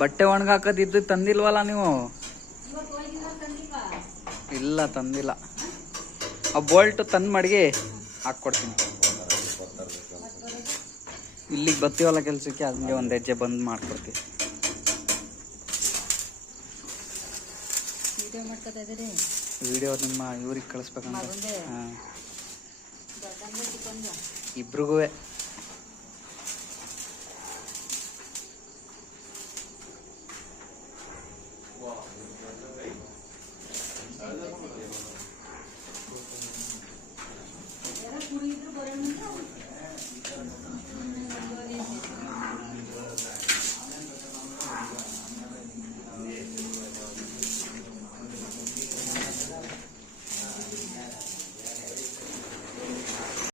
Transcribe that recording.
ಬಟ್ಟೆ ಒಣಗಾಕದಿದ್ದು ತಂದಿಲ್ವಲ್ಲ ನೀವು? ಇಲ್ಲ ತಂದಿಲ್ಲ. ಆ ಬೋಲ್ಟ್ ತಂದು ಮಡಗಿ ಹಾಕ್ಕೊಡ್ತೀನಿ. ಇಲ್ಲಿಗೆ ಬರ್ತೀವಲ್ಲ ಕೆಲ್ಸಕ್ಕೆ, ಹಂಗೆ ಒಂದು ಹೆಜ್ಜೆ ಬಂದು ಮಾಡ್ಕೊಡ್ತೀವಿ. ವಿಡಿಯೋ ನಿಮ್ಮ ಇವ್ರಿಗೆ ಕಳಿಸ್ಬೇಕಂತ. ಹಾಂ, ಇಬ್ರಿಗೂ